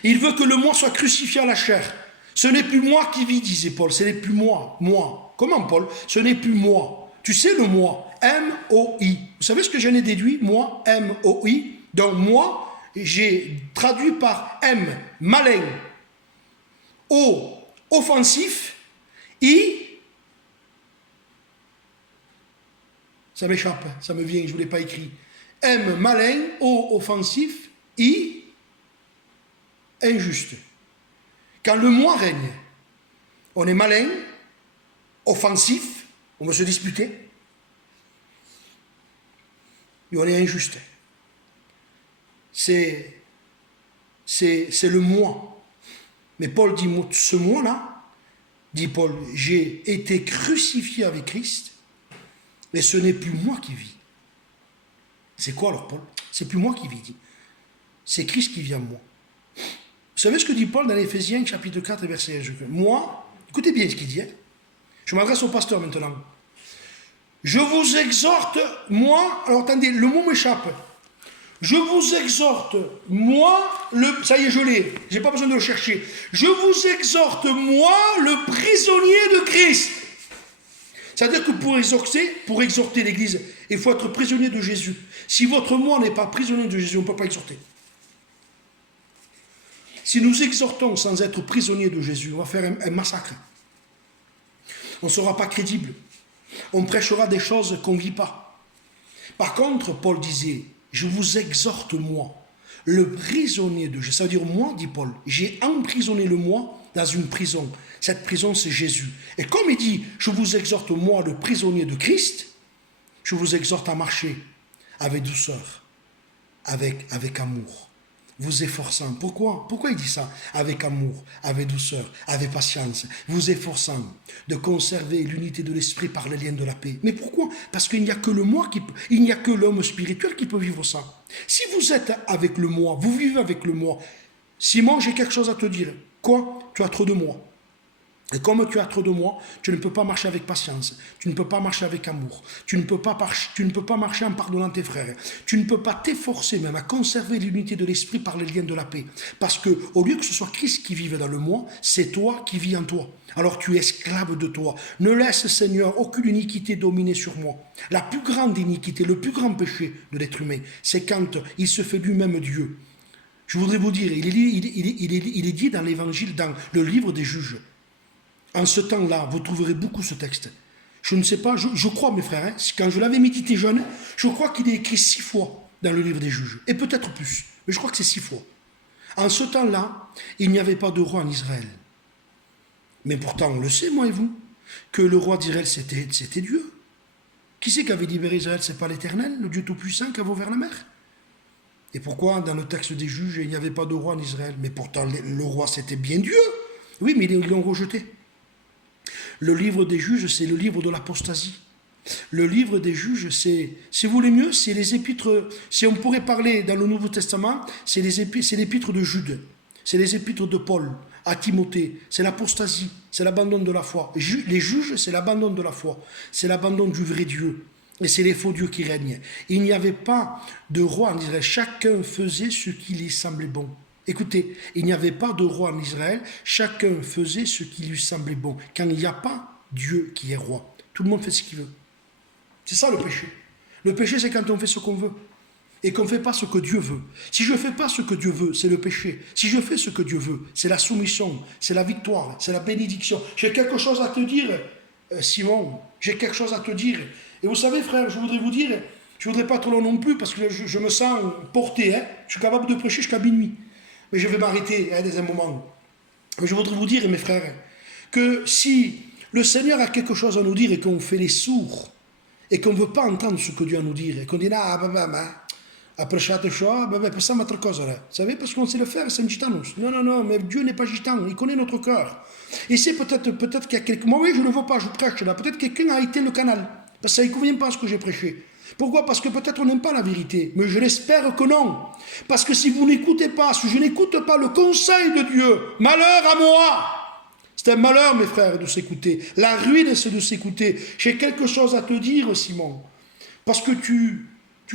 Il veut que le moi soit crucifié à la chair. Ce n'est plus moi qui vis, disait Paul. Ce n'est plus moi. Moi. Comment, Paul? Ce n'est plus moi. Tu sais le moi. M-O-I. Vous savez ce que j'en ai déduit? Moi, M-O-I. Donc moi, j'ai traduit par M, malin. O, offensif. I, ça m'échappe, ça me vient, je ne vous l'ai pas écrit. M, malin. O, offensif. I, injuste. Quand le moi règne, on est malin, offensif, on veut se disputer, et on est injuste. C'est le moi. Mais Paul dit, ce moi-là, dit Paul, j'ai été crucifié avec Christ, et ce n'est plus moi qui vis. C'est quoi alors, Paul? C'est plus moi qui vis, dit. C'est Christ qui vit en moi. Vous savez ce que dit Paul dans Éphésiens chapitre 4 verset 1? Moi, écoutez bien ce qu'il dit. Je m'adresse au pasteur maintenant. Je vous exhorte, moi, alors attendez, le mot m'échappe. Je vous exhorte, moi, ça y est, je l'ai, j'ai pas besoin de le chercher. Je vous exhorte, moi, le prisonnier de Christ. C'est-à-dire que pour exhorter l'Église, il faut être prisonnier de Jésus. Si votre moi n'est pas prisonnier de Jésus, on ne peut pas exhorter. Si nous exhortons sans être prisonniers de Jésus, on va faire un massacre. On ne sera pas crédible. On prêchera des choses qu'on ne vit pas. Par contre, Paul disait, je vous exhorte moi, Le prisonnier de Jésus. Ça veut dire moi, dit Paul, j'ai emprisonné le moi dans une prison. Cette prison, c'est Jésus. Et comme il dit, je vous exhorte, moi, le prisonnier de Christ, je vous exhorte à marcher avec douceur, avec amour, vous efforçant. Pourquoi il dit ça? Avec amour, avec douceur, avec patience, vous efforçant de conserver l'unité de l'esprit par les liens de la paix. Mais pourquoi? Parce qu'il n'y a que le moi il n'y a que l'homme spirituel qui peut vivre ça. Si vous êtes avec le moi, vous vivez avec le moi. Simon, j'ai quelque chose à te dire. Quoi? Tu as trop de moi. Et comme tu as trop de moi, tu ne peux pas marcher avec patience, tu ne peux pas marcher avec amour, tu ne peux pas marcher en pardonnant tes frères, tu ne peux pas t'efforcer même à conserver l'unité de l'esprit par les liens de la paix. Parce que au lieu que ce soit Christ qui vive dans le moi, c'est toi qui vis en toi. Alors tu es esclave de toi. Ne laisse, Seigneur, aucune iniquité dominer sur moi. La plus grande iniquité, le plus grand péché de l'être humain, c'est quand il se fait lui-même Dieu. Je voudrais vous dire, il est dit dans l'évangile, dans le livre des juges. En ce temps-là, vous trouverez beaucoup ce texte. Je ne sais pas, je crois, mes frères, quand je l'avais médité jeune, je crois qu'il est écrit 6 fois dans le livre des juges, et peut-être plus, mais je crois que c'est 6 fois. En ce temps-là, il n'y avait pas de roi en Israël. Mais pourtant, on le sait, moi et vous, que le roi d'Israël, c'était Dieu. Qui c'est qui avait libéré Israël? C'est pas l'Éternel, le Dieu Tout-Puissant qui a ouvert la mer? Et pourquoi, dans le texte des juges, il n'y avait pas de roi en Israël? Mais pourtant, le roi, c'était bien Dieu. Oui, mais ils l'ont rejeté. Le livre des juges, c'est le livre de l'apostasie. Le livre des juges, c'est, si vous voulez mieux, c'est les épîtres, si on pourrait parler dans le Nouveau Testament, c'est l'épître de Jude, c'est les épîtres de Paul à Timothée, c'est l'apostasie, c'est l'abandon de la foi. Les juges, c'est l'abandon de la foi, c'est l'abandon du vrai Dieu, et c'est les faux dieux qui règnent. Il n'y avait pas de roi en Israël, chacun faisait ce qui lui semblait bon. Écoutez, il n'y avait pas de roi en Israël, chacun faisait ce qui lui semblait bon. Quand il n'y a pas Dieu qui est roi, tout le monde fait ce qu'il veut. C'est ça le péché. Le péché, c'est quand on fait ce qu'on veut et qu'on ne fait pas ce que Dieu veut. Si je ne fais pas ce que Dieu veut, c'est le péché. Si je fais ce que Dieu veut, c'est la soumission, c'est la victoire, c'est la bénédiction. J'ai quelque chose à te dire, Simon, j'ai quelque chose à te dire. Et vous savez, frère, je voudrais vous dire, je ne voudrais pas trop long non plus parce que je me sens porté. Je suis capable de prêcher jusqu'à minuit. Mais je vais m'arrêter dans un moment. Mais je voudrais vous dire, mes frères, que si le Seigneur a quelque chose à nous dire et qu'on fait les sourds, et qu'on ne veut pas entendre ce que Dieu a à nous dire, et qu'on dit, ah, après chaque chose, ça m'a autre chose là. Vous savez, parce qu'on sait le faire, c'est un gitanus. Non, mais Dieu n'est pas gitan, il connaît notre cœur. Et c'est peut-être qu'il y a quelqu'un, moi oui, je ne le veux pas, je prêche là, peut-être quelqu'un a été le canal, parce que ça ne convient pas à ce que j'ai prêché. Pourquoi? Parce que peut-être on n'aime pas la vérité, mais je l'espère que non. Parce que si vous n'écoutez pas, si je n'écoute pas le conseil de Dieu, malheur à moi. C'est un malheur, mes frères, de s'écouter. La ruine, c'est de s'écouter. J'ai quelque chose à te dire, Simon. Parce que tu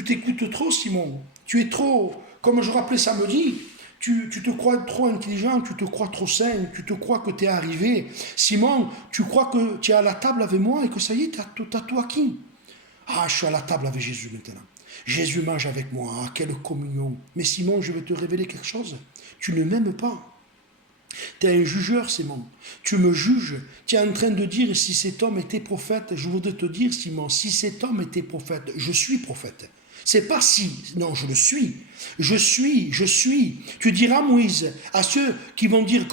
t'écoutes trop, Simon. Tu es trop, comme je rappelais samedi, tu te crois trop intelligent, tu te crois trop sain, tu te crois que tu es arrivé. Simon, tu crois que tu es à la table avec moi et que ça y est, tu as tout acquis. Ah, je suis à la table avec Jésus maintenant. Jésus mange avec moi. Ah, quelle communion. Mais Simon, je vais te révéler quelque chose. Tu ne m'aimes pas. Tu es un jugeur, Simon. Tu me juges. Tu es en train de dire si cet homme était prophète. Je voudrais te dire, Simon, si cet homme était prophète, je suis prophète. C'est pas si, non, je le suis. Je suis. Tu diras, Moïse, à ceux qui vont dire,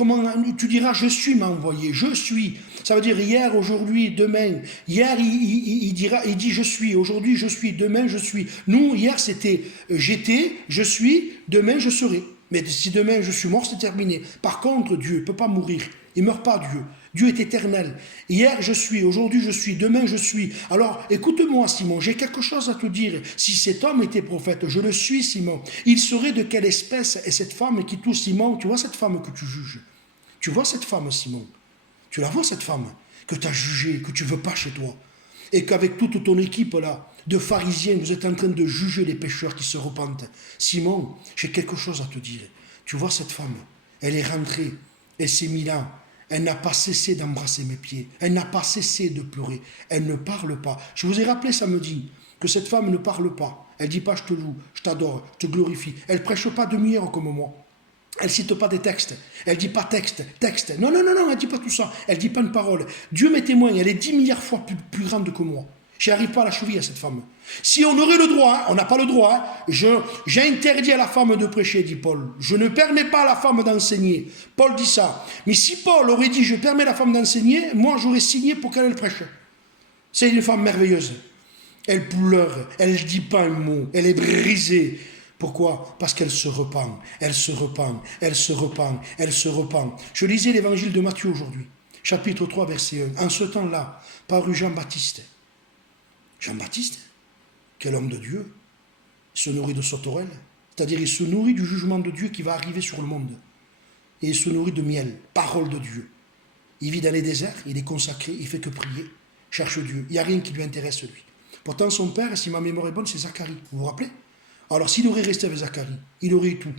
tu diras, je suis m'a envoyé, je suis. Ça veut dire hier, aujourd'hui, demain. Hier, il dit je suis. Aujourd'hui, je suis. Demain, je suis. Nous, hier, c'était j'étais, je suis. Demain, je serai. Mais si demain, je suis mort, c'est terminé. Par contre, Dieu ne peut pas mourir. Il ne meurt pas, Dieu. Dieu est éternel. Hier, je suis. Aujourd'hui, je suis. Demain, je suis. Alors, écoute-moi, Simon. J'ai quelque chose à te dire. Si cet homme était prophète, je le suis, Simon. Il serait de quelle espèce est cette femme qui touche Simon? Tu vois cette femme que tu juges? Tu vois cette femme, Simon? Tu la vois, cette femme que tu as jugée, que tu ne veux pas chez toi, et qu'avec toute ton équipe là, de pharisiens, vous êtes en train de juger les pécheurs qui se repentent. Simon, j'ai quelque chose à te dire. Tu vois cette femme, elle est rentrée, elle s'est mise là, elle n'a pas cessé d'embrasser mes pieds, elle n'a pas cessé de pleurer, elle ne parle pas. Je vous ai rappelé samedi que cette femme ne parle pas. Elle ne dit pas je te loue, je t'adore, je te glorifie. Elle ne prêche pas demi-heure comme moi. Elle ne cite pas des textes. Elle ne dit pas texte. Non, elle ne dit pas tout ça. Elle ne dit pas une parole. Dieu m'est témoin, elle est 10 milliards fois plus grande que moi. J'y arrive pas à la cheville à cette femme. Si on aurait le droit, on n'a pas le droit, j'interdis à la femme de prêcher, dit Paul. Je ne permets pas à la femme d'enseigner. Paul dit ça. Mais si Paul aurait dit je permets à la femme d'enseigner, moi j'aurais signé pour qu'elle prêche. C'est une femme merveilleuse. Elle pleure, elle ne dit pas un mot, elle est brisée. Pourquoi? Parce qu'elle se repent, elle se repent, elle se repent, elle se repent. Je lisais l'évangile de Matthieu aujourd'hui, chapitre 3, verset 1. En ce temps-là, parut Jean-Baptiste. Jean-Baptiste, quel homme de Dieu, il se nourrit de sauterelles, c'est-à-dire il se nourrit du jugement de Dieu qui va arriver sur le monde. Et il se nourrit de miel, parole de Dieu. Il vit dans les déserts, il est consacré, il fait que prier, cherche Dieu. Il n'y a rien qui lui intéresse, lui. Pourtant, son père, si ma mémoire est bonne, c'est Zacharie. Vous vous rappelez? Alors, s'il aurait resté avec Zacharie, il aurait eu tout.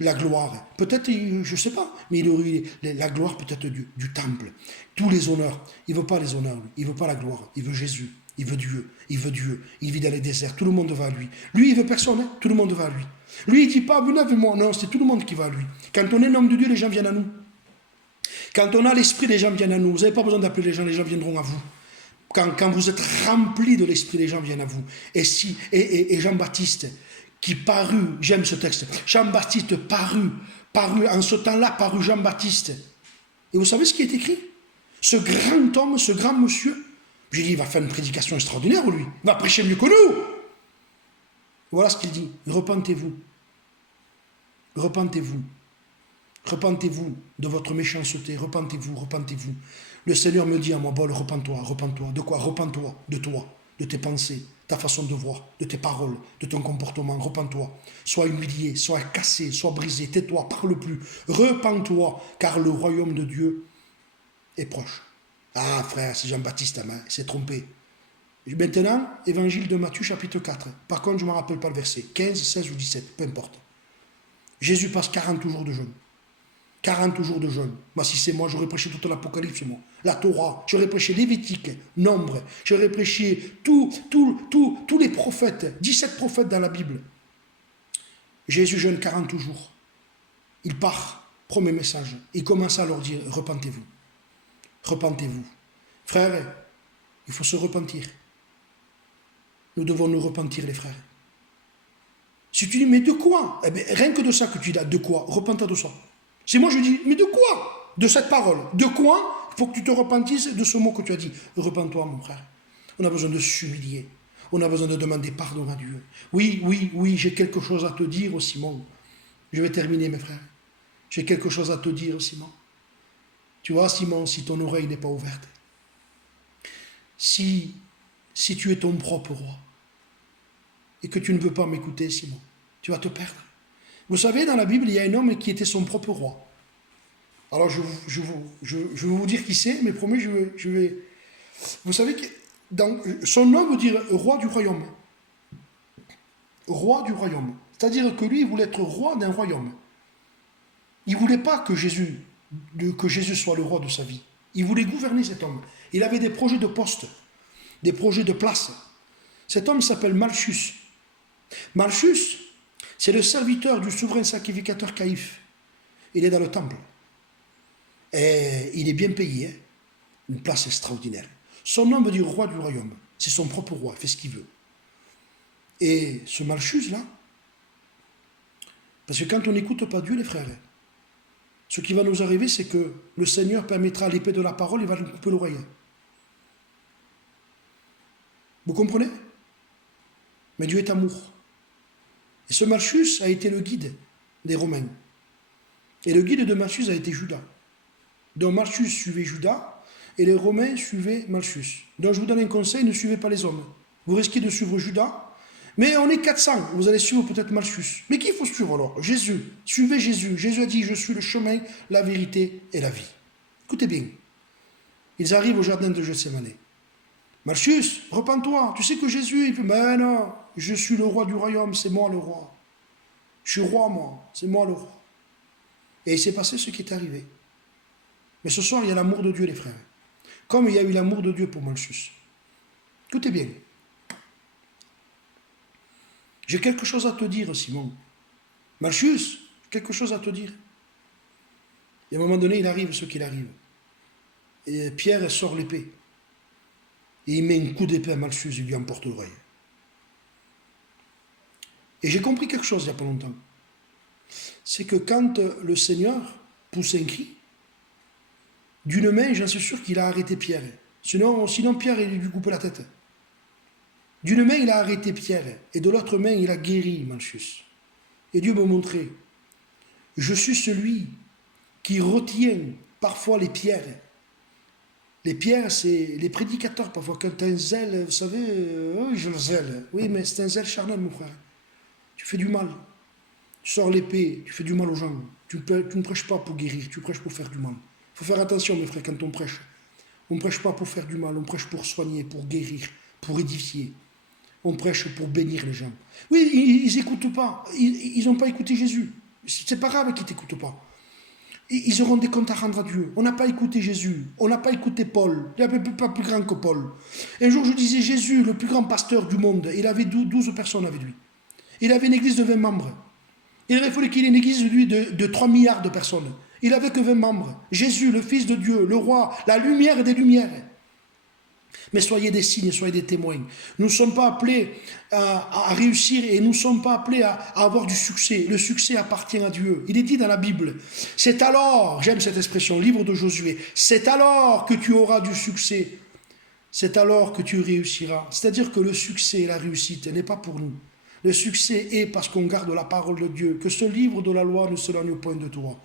La gloire, peut-être, je ne sais pas, mais il aurait eu la gloire peut-être du temple. Tous les honneurs. Il ne veut pas les honneurs, lui. Il ne veut pas la gloire. Il veut Jésus. Il veut Dieu. Il veut Dieu. Il vit dans les déserts. Tout le monde va à lui. Lui, il ne veut personne. Hein. Tout le monde va à lui. Lui, il ne dit pas, venez avec moi. Non, c'est tout le monde qui va à lui. Quand on est un homme de Dieu, les gens viennent à nous. Quand on a l'esprit, les gens viennent à nous. Vous n'avez pas besoin d'appeler les gens viendront à vous. Quand vous êtes rempli de l'esprit, les gens viennent à vous. Et Jean-Baptiste, qui parut, j'aime ce texte, Jean-Baptiste parut, en ce temps-là, parut Jean-Baptiste. Et vous savez ce qui est écrit? Ce grand homme, ce grand monsieur, j'ai dit, il va faire une prédication extraordinaire, lui. Il va prêcher mieux que nous. Voilà ce qu'il dit. Repentez-vous. Repentez-vous. Repentez-vous de votre méchanceté. Repentez-vous, repentez-vous. Le Seigneur me dit à moi, Paul, repens-toi, repens-toi. De quoi? Repens-toi de toi, de tes pensées, ta façon de voir, de tes paroles, de ton comportement. Repens-toi. Sois humilié, sois cassé, sois brisé. Tais-toi, parle plus. Repens-toi, car le royaume de Dieu est proche. Ah frère, c'est Jean-Baptiste, il s'est trompé. Maintenant, évangile de Matthieu, chapitre 4. Par contre, je ne me rappelle pas le verset. 15, 16 ou 17, peu importe. Jésus passe 40 jours de jeûne. 40 jours de jeûne. Moi, si c'est moi, j'aurais prêché toute l'Apocalypse, moi. La Torah, j'aurais prêché Lévitique, Nombre, j'aurais prêché tous les prophètes, 17 prophètes dans la Bible. Jésus jeûne 40 jours. Il part, premier message. Il commence à leur dire, repentez-vous. Repentez-vous. Frères, il faut se repentir. Nous devons nous repentir, les frères. Si tu dis, mais de quoi? Eh bien, rien que de ça que tu dis, de quoi? Repens-toi de ça. Si moi je dis, mais de quoi? De cette parole. De quoi? Il faut que tu te repentisses de ce mot que tu as dit. Repens-toi, mon frère. On a besoin de s'humilier. On a besoin de demander pardon à Dieu. Oui, oui, oui, j'ai quelque chose à te dire, Simon. Je vais terminer, mes frères. J'ai quelque chose à te dire, Simon. Tu vois, Simon, si ton oreille n'est pas ouverte, si tu es ton propre roi, et que tu ne veux pas m'écouter, Simon, tu vas te perdre. Vous savez, dans la Bible, il y a un homme qui était son propre roi. Alors, je vais vous dire qui c'est, mais promis, je vais... Vous savez que son nom veut dire roi du royaume. Roi du royaume. C'est-à-dire que lui, il voulait être roi d'un royaume. Il ne voulait pas que Jésus soit le roi de sa vie. Il voulait gouverner cet homme. Il avait des projets de poste, des projets de place. Cet homme s'appelle Malchus. Malchus, c'est le serviteur du souverain sacrificateur Caïphe. Il est dans le temple. Et il est bien payé. Hein? Une place extraordinaire. Son nom veut dire roi du royaume. C'est son propre roi, il fait ce qu'il veut. Et ce Malchus-là, parce que quand on n'écoute pas Dieu, les frères, ce qui va nous arriver, c'est que le Seigneur permettra à l'épée de la parole, il va nous couper l'oreille. Vous comprenez? Mais Dieu est amour. Et ce Malchus a été le guide des Romains. Et le guide de Malchus a été Judas. Donc Malchus suivait Judas, et les Romains suivaient Malchus. Donc je vous donne un conseil, ne suivez pas les hommes. Vous risquez de suivre Judas, mais on est 400, vous allez suivre peut-être Malchus. Mais qui faut suivre alors? Jésus. Suivez Jésus. Jésus a dit, je suis le chemin, la vérité et la vie. Écoutez bien. Ils arrivent au jardin de Gethsémane. Malchus, repens-toi, tu sais que Jésus, il fait, mais non, je suis le roi du royaume, c'est moi le roi. Je suis roi, moi, c'est moi le roi. Et il s'est passé ce qui est arrivé. Mais ce soir, il y a l'amour de Dieu, les frères. Comme il y a eu l'amour de Dieu pour Malchus. Écoutez bien. J'ai quelque chose à te dire, Simon. Malchus, quelque chose à te dire. Et à un moment donné, il arrive ce qu'il arrive. Et Pierre sort l'épée. Et il met un coup d'épée à Malchus et lui emporte l'oreille. Et j'ai compris quelque chose il n'y a pas longtemps. C'est que quand le Seigneur pousse un cri, d'une main, j'en suis sûr qu'il a arrêté Pierre. Sinon Pierre, il lui coupe la tête. D'une main, il a arrêté Pierre, et de l'autre main, il a guéri Malchus. Et Dieu me montrait, je suis celui qui retient parfois les pierres. Les pierres, c'est les prédicateurs, parfois, quand tu as un zèle, vous savez, oui, j'ai le zèle. Oui, mais c'est un zèle charnel, mon frère. Tu fais du mal. Tu sors l'épée, tu fais du mal aux gens. Tu ne prêches pas pour guérir, tu prêches pour faire du mal. Il faut faire attention, mes frères, quand on prêche. On ne prêche pas pour faire du mal, on prêche pour soigner, pour guérir, pour édifier. On prêche pour bénir les gens. Oui, ils n'écoutent pas. Ils n'ont pas écouté Jésus. C'est pas grave qu'ils ne t'écoutent pas. Ils auront des comptes à rendre à Dieu. On n'a pas écouté Jésus. On n'a pas écouté Paul. Il n'y avait pas plus grand que Paul. Un jour, je disais, Jésus, le plus grand pasteur du monde, il avait 12 personnes avec lui. Il avait une église de 20 membres. Il aurait fallu qu'il ait une église lui, de 3 milliards de personnes. Il n'avait que 20 membres. Jésus, le Fils de Dieu, le roi, la lumière des lumières. Mais soyez des signes, soyez des témoins. Nous ne sommes pas appelés à réussir et nous ne sommes pas appelés à avoir du succès. Le succès appartient à Dieu. Il est dit dans la Bible, c'est alors, j'aime cette expression, livre de Josué, c'est alors que tu auras du succès. C'est alors que tu réussiras. C'est-à-dire que le succès et la réussite n'est pas pour nous. Le succès est parce qu'on garde la parole de Dieu, que ce livre de la loi ne s'éloigne point de toi.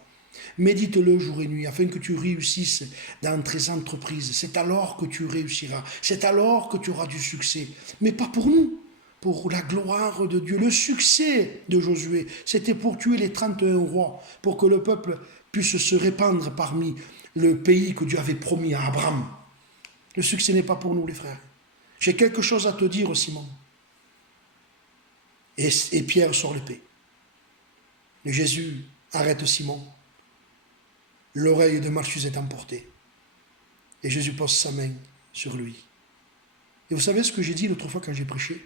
Médite-le jour et nuit afin que tu réussisses dans tes entreprises. C'est alors que tu réussiras. C'est alors que tu auras du succès. Mais pas pour nous, pour la gloire de Dieu. Le succès de Josué, c'était pour tuer les 31 rois, pour que le peuple puisse se répandre parmi le pays que Dieu avait promis à Abraham. Le succès n'est pas pour nous, les frères. J'ai quelque chose à te dire, Simon. Et Pierre sort l'épée. Et Jésus arrête Simon. L'oreille de Malchus est emportée. Et Jésus pose sa main sur lui. Et vous savez ce que j'ai dit l'autre fois quand j'ai prêché?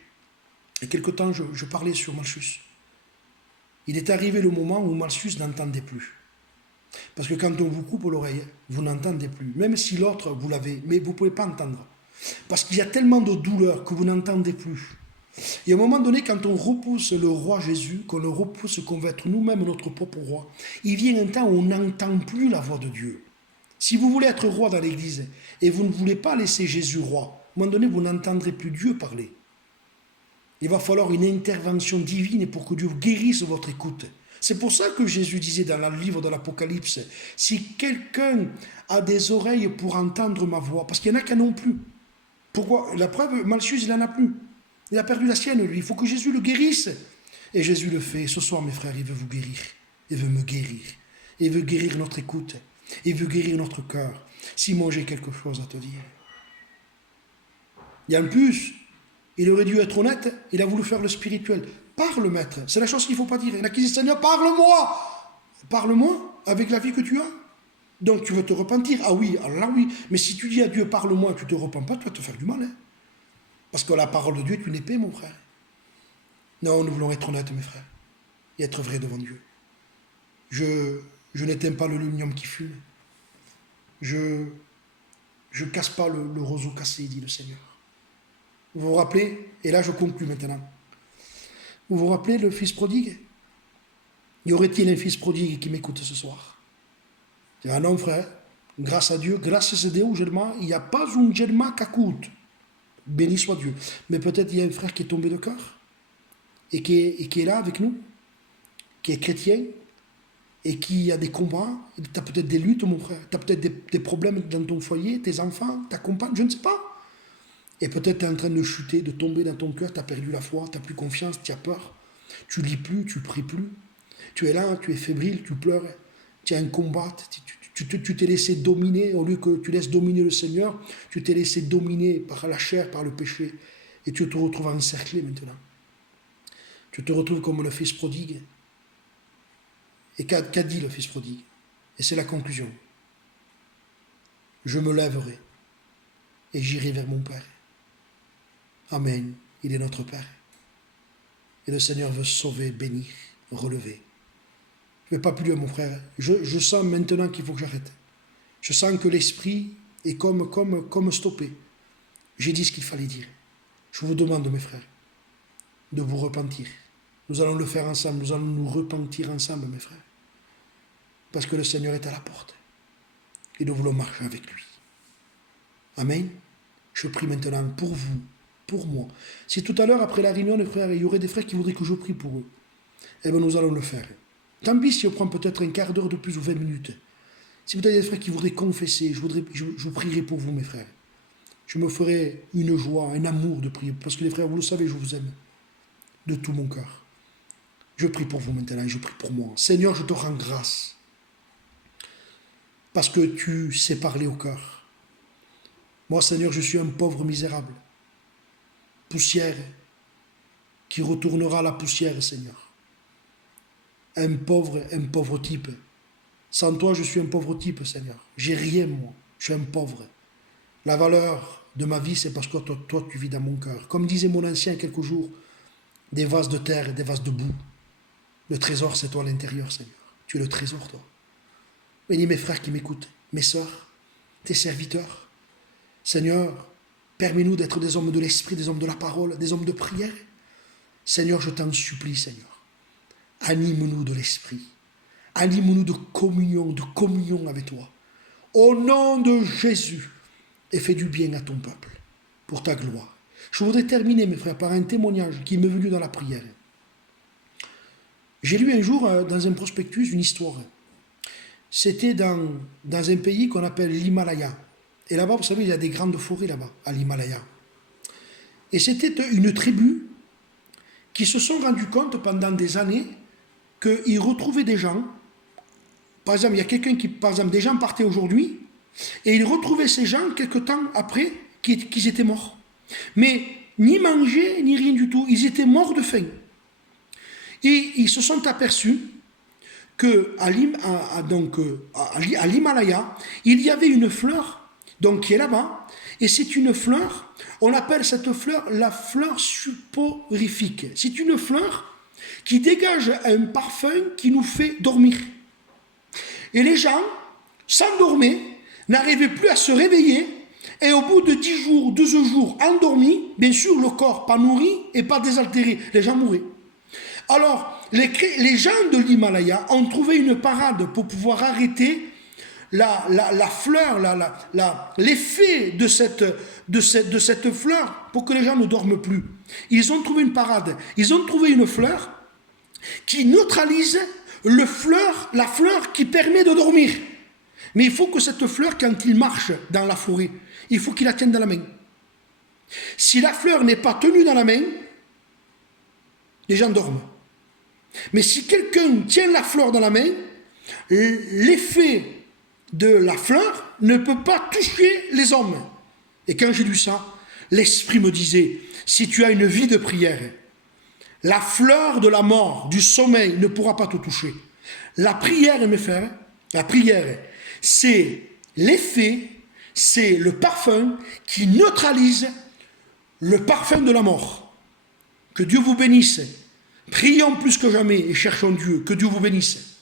Il y a quelque temps, je parlais sur Malchus. Il est arrivé le moment où Malchus n'entendait plus. Parce que quand on vous coupe l'oreille, vous n'entendez plus. Même si l'autre, vous l'avez, mais vous ne pouvez pas entendre. Parce qu'il y a tellement de douleur que vous n'entendez plus. Et à un moment donné, quand on repousse le roi Jésus, qu'on le repousse, qu'on va être nous-mêmes notre propre roi, il vient un temps où on n'entend plus la voix de Dieu. Si vous voulez être roi dans l'église et vous ne voulez pas laisser Jésus roi, à un moment donné, vous n'entendrez plus Dieu parler. Il va falloir une intervention divine pour que Dieu guérisse votre écoute. C'est pour ça que Jésus disait dans le livre de l'Apocalypse, si quelqu'un a des oreilles pour entendre ma voix, parce qu'il y en a qui n'en ont plus. Pourquoi? La preuve, Malchus, il n'en a plus. Il a perdu la sienne, lui. Il faut que Jésus le guérisse. Et Jésus le fait. Ce soir, mes frères, il veut vous guérir. Il veut me guérir. Il veut guérir notre écoute. Il veut guérir notre cœur. Simon, j'ai quelque chose à te dire. Et en plus, il aurait dû être honnête. Il a voulu faire le spirituel. Parle, maître. C'est la chose qu'il ne faut pas dire. Il y en a qui disent, Seigneur, parle-moi. Parle-moi avec la vie que tu as. Donc, tu veux te repentir. Ah oui, alors là, oui. Mais si tu dis à Dieu, parle-moi, et que tu ne te repens pas, tu vas te faire du mal. Hein. Parce que la parole de Dieu est une épée, mon frère. Non, nous voulons être honnêtes, mes frères, et être vrais devant Dieu. Je n'éteins pas le lumium qui fume. Je casse pas le roseau cassé, dit le Seigneur. Vous vous rappelez, et là je conclus maintenant, vous vous rappelez le fils prodigue? Y aurait-il un fils prodigue qui m'écoute ce soir? Ah non, frère, grâce à Dieu, grâce à Dieu, il n'y a pas un gelma qu'acoute. Béni soit Dieu. Mais peut-être il y a un frère qui est tombé de cœur et qui est là avec nous, qui est chrétien et qui a des combats. Tu as peut-être des luttes, mon frère. Tu as peut-être des problèmes dans ton foyer, tes enfants, ta compagne, je ne sais pas. Et peut-être tu es en train de chuter, de tomber dans ton cœur, tu as perdu la foi, tu n'as plus confiance, tu as peur. Tu lis plus, tu pries plus. Tu es là, tu es fébrile, tu pleures. Tu as un combat, tu t'es laissé dominer, au lieu que tu laisses dominer le Seigneur, tu t'es laissé dominer par la chair, par le péché, et tu te retrouves encerclé maintenant. Tu te retrouves comme le fils prodigue. Et qu'a dit le fils prodigue? Et c'est la conclusion. Je me lèverai et j'irai vers mon Père. Amen. Il est notre Père. Et le Seigneur veut sauver, bénir, relever. Je ne vais pas plus loin, mon frère. Je sens maintenant qu'il faut que j'arrête. Je sens que l'esprit est comme stoppé. J'ai dit ce qu'il fallait dire. Je vous demande, mes frères, de vous repentir. Nous allons le faire ensemble, nous allons nous repentir ensemble, mes frères. Parce que le Seigneur est à la porte. Et nous voulons marcher avec lui. Amen. Je prie maintenant pour vous, pour moi. Si tout à l'heure, après la réunion, les frères, il y aurait des frères qui voudraient que je prie pour eux, eh bien nous allons le faire. Tant pis si on prend peut-être un quart d'heure de plus ou 20 minutes. Si vous avez des frères qui voudraient confesser, je prierai pour vous, mes frères. Je me ferai une joie, un amour de prier. Parce que les frères, vous le savez, je vous aime de tout mon cœur. Je prie pour vous maintenant, je prie pour moi. Seigneur, je te rends grâce. Parce que tu sais parler au cœur. Moi, Seigneur, je suis un pauvre misérable. Poussière qui retournera à la poussière, Seigneur. Un pauvre type. Sans toi, je suis un pauvre type, Seigneur. J'ai rien, moi. Je suis un pauvre. La valeur de ma vie, c'est parce que toi, tu vis dans mon cœur. Comme disait mon ancien il y a quelques jours, des vases de terre et des vases de boue. Le trésor, c'est toi à l'intérieur, Seigneur. Tu es le trésor, toi. Bénis mes frères qui m'écoutent, mes sœurs, tes serviteurs. Seigneur, permets-nous d'être des hommes de l'esprit, des hommes de la parole, des hommes de prière. Seigneur, je t'en supplie, Seigneur. Anime-nous de l'esprit. Anime-nous de communion avec toi. Au nom de Jésus, et fais du bien à ton peuple, pour ta gloire. Je voudrais terminer, mes frères, par un témoignage qui m'est venu dans la prière. J'ai lu un jour, dans un prospectus, une histoire. C'était dans un pays qu'on appelle l'Himalaya. Et là-bas, vous savez, il y a des grandes forêts là-bas, à l'Himalaya. Et c'était une tribu qui se sont rendus compte pendant des années qu'ils retrouvaient des gens. Par exemple, il y a quelqu'un qui, par exemple, des gens partaient aujourd'hui, et ils retrouvaient ces gens quelque temps après qu'ils étaient morts. Mais ni manger, ni rien du tout. Ils étaient morts de faim. Et ils se sont aperçus qu'à l'Himalaya, il y avait une fleur donc, qui est là-bas. Et c'est une fleur, on appelle cette fleur la fleur soporifique. C'est une fleur qui dégage un parfum qui nous fait dormir. Et les gens s'endormaient, n'arrivaient plus à se réveiller, et au bout de 10 jours, 12 jours endormis, bien sûr le corps pas nourri et pas désaltéré, les gens mouraient. Alors, les gens de l'Himalaya ont trouvé une parade pour pouvoir arrêter la fleur, l'effet de cette fleur pour que les gens ne dorment plus. Ils ont trouvé une parade, ils ont trouvé une fleur qui neutralise la fleur qui permet de dormir. Mais il faut que cette fleur, quand il marche dans la forêt, il faut qu'il la tienne dans la main. Si la fleur n'est pas tenue dans la main, les gens dorment. Mais si quelqu'un tient la fleur dans la main, l'effet de la fleur ne peut pas toucher les hommes. Et quand j'ai lu ça, l'esprit me disait, si tu as une vie de prière, la fleur de la mort, du sommeil ne pourra pas te toucher. La prière, mes frères, la prière, c'est l'effet, c'est le parfum qui neutralise le parfum de la mort. Que Dieu vous bénisse. Prions plus que jamais et cherchons Dieu. Que Dieu vous bénisse.